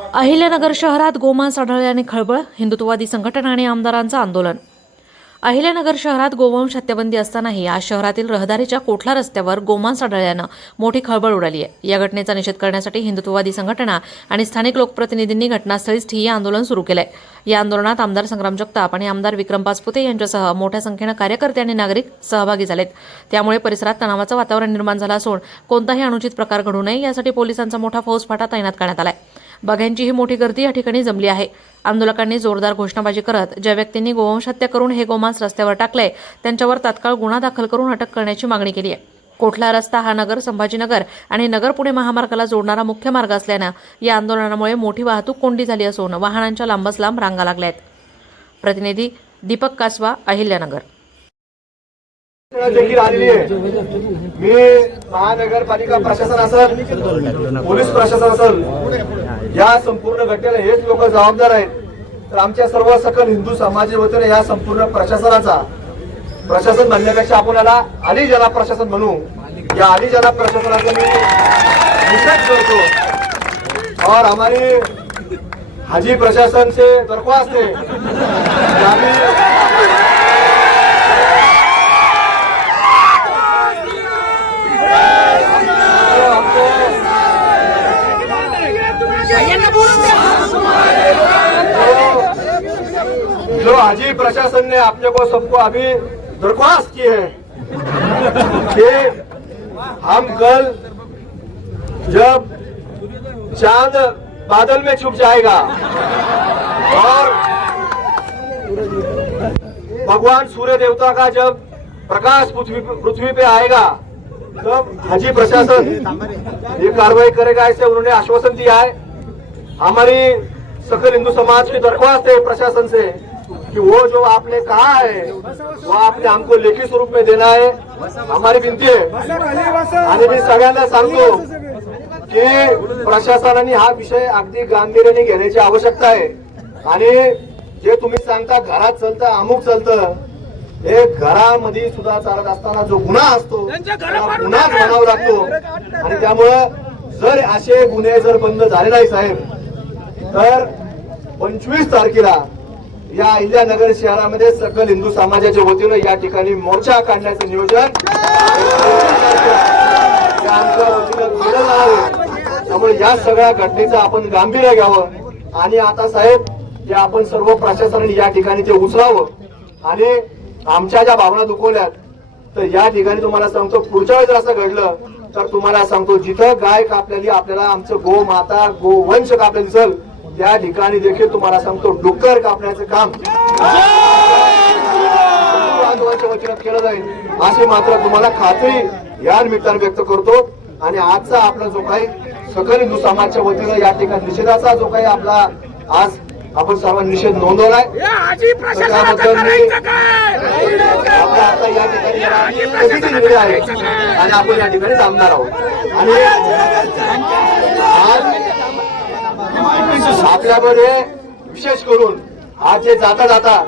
अहिल्यानगर शहरात गोमांस आढळल्याने खळबळ हिंदुत्ववादी संघटना आणि आमदारांचं आंदोलन. अहिल्यानगर शहरात गोवंश हत्याबंदी असतानाही आज शहरातील रहदारीच्या कोठला रस्त्यावर गोमांस आढळल्यानं मोठी खळबळ उडाली आहे या घटनेचा निषेध करण्यासाठी हिंदुत्ववादी संघटना आणि स्थानिक लोकप्रतिनिधींनी घटनास्थळीच ठिय्या आंदोलन सुरू केलंय. या आंदोलनात आमदार संग्राम जगताप आणि आमदार विक्रम पाचपुते यांच्यासह मोठ्या संख्येनं कार्यकर्ते आणि नागरिक सहभागी झालेत. त्यामुळे परिसरात तणावाचं वातावरण निर्माण झालं असून कोणताही अनुचित प्रकार घडू नये यासाठी पोलिसांचा मोठा फौजफाटा तैनात करण्यात आला आहे बघ्यांची ही मोठी गर्दी या ठिकाणी जमली आहे. आंदोलकांनी जोरदार घोषणाबाजी करत ज्या व्यक्तींनी गोवंश हत्या करून हे गोमांस रस्त्यावर टाकलंय त्यांच्यावर तात्काळ गुन्हा दाखल करून अटक करण्याची मागणी केली आहे. कोठला रस्ता हा नगर संभाजीनगर आणि नगर पुणे महामार्गाला जोडणारा मुख्य मार्ग असल्यानं या आंदोलनामुळे मोठी वाहतूक कोंडी झाली असून वाहनांच्या लांबच लांब रांगा लागल्या आहेत प्रतिनिधी दीपक कासवा अहिल्यानगर. देखील आलेली आहे. मी महानगरपालिका प्रशासन असेल पोलीस प्रशासन असेल या संपूर्ण घटनेला हेच लोक जबाबदार आहेत. तर आमच्या सर्व सकल हिंदू समाजाच्या वतीने या संपूर्ण प्रशासनाचा प्रशासन म्हणण्यापेक्षा आपण याला अली जला प्रशासन म्हणू. या अली जला प्रशासनाचा मी निषेध करतो. और हमारी हाजी प्रशासन से दरख्वास्त है. जो प्रशासन ने अपने को सबको अभी दरख्वास्त की है कि हम कल जब चाँद बादल में छुप जाएगा और भगवान सूर्य देवता का जब प्रकाश पृथ्वी पृथ्वी पे आएगा, तब हाजी प्रशासन ये कार्रवाई करेगा ऐसे उन्होंने आश्वासन दिया है। हमारी सकल हिंदू समाज की दरख्वास्त है प्रशासन से। कि वो जो आपने कहा है वो आपने हमको लेखी स्वरूप में देना है। हमारी विनंती आहे आणि मी सगळ्यांना सांगतो की प्रशासनाने हा विषय अगदी गांभीर्याने घेण्याची आवश्यकता आहे. आणि जे तुम्ही सांगता घरात चालतं अमुक चालतं हे घरामध्ये सुद्धा चालत असताना जो गुन्हा असतो गुन्हाच म्हणावा लागतो. आणि त्यामुळं जर असे गुन्हे जर बंद झाले नाही साहेब तर पंचवीस तारखेला या अहिल्यानगर शहरामध्ये सकल हिंदू समाजाच्या वतीनं या ठिकाणी मोर्चा काढण्याचं नियोजन त्यामुळे या सगळ्या घटनेचं आपण गांभीर्य घ्यावं. आणि आता साहेब जे आपण सर्व प्रशासनाने या ठिकाणी ते उचलावं आणि आमच्या ज्या भावना दुखवल्यात तर या ठिकाणी तुम्हाला सांगतो पुढच्या वेळेस असं घडलं तर तुम्हाला सांगतो जिथं गाय कापलेली आपल्याला आमचं गो माता गोवंश कापले दिसल. त्या ठिकाणी देखील तुम्हाला सांगतो डुक्कर कापण्याचं काम. वतीनं केलं जाईल. अशी मात्र तुम्हाला खात्री या निमित्ताने व्यक्त करतो. आणि आजचा आपला जो काही सकल हिंदू समाजच्या वतीनं या ठिकाणी निषेधाचा जो काही आपला आज आपण सर्वांनी निषेध नोंदवलाय. त्याबद्दल मी आपल्या आता या ठिकाणी दिलेली आहे. आणि आपण या ठिकाणी थांबणार आहोत. आणि आज आपल्यामध्ये विशेष करून आज जे जाता जाता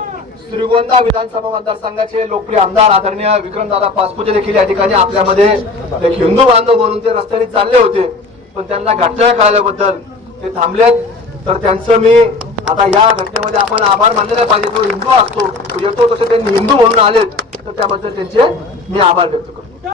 श्रीगोंदा विधानसभा मतदारसंघाचे लोकप्रिय आमदार आदरणीय विक्रमदादा पासपुते देखील या ठिकाणी आपल्यामध्ये एक हिंदू बांधव म्हणून ते रस्त्याने चालले होते. पण त्यांना घटना कळाल्याबद्दल ते थांबलेत. तर त्यांचं मी आता या घटनेमध्ये आपण आभार मानलेला पाहिजे. तो हिंदू असतो तो येतो तसे त्यांनी हिंदू म्हणून आलेत. तर त्याबद्दल त्यांचे मी आभार व्यक्त करतो.